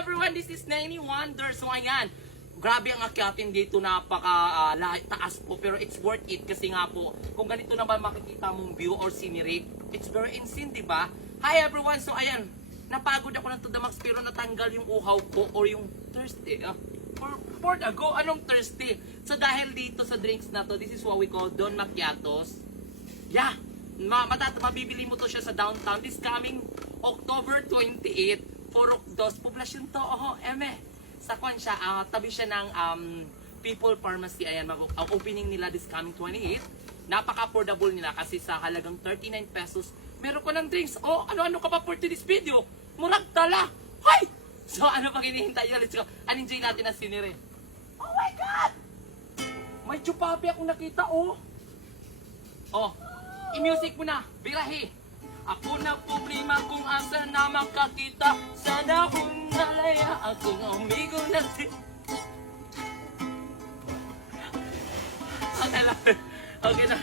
everyone, this is Nanny Wonder. So ayan, grabe ang akyatin dito, napaka taas po, pero it's worth it kasi nga po, kung ganito naman makikita mong view or scenery, it's very insane, di ba? Hi everyone, so ayan, napagod ako ng to the max pero natanggal yung uhaw ko or yung thirsty. For ago, anong thirsty? So dahil dito sa drinks na to, this is what we call Don Macchiatos. Yeah, mabibili mo to siya sa downtown this coming October 28. Purok Dos, poblasyon to, sa kwan siya, tabi siya ng People Pharmacy. Ayan, ang opening nila this coming 28. Napaka-affordable nila kasi sa halagang 39 pesos, meron ko ng drinks. Oh, ano-ano ka pa for this video? Murag tala! Hay! So, ano pang hinihintay nyo? Let's go. Enjoy natin ang scenery. Oh my God! May chupapi akong nakita, oh. Oh, i-music mo na. Birahi. Ako na problema kung asa na makakita. Sana kung nalaya akong amigo na Okay na.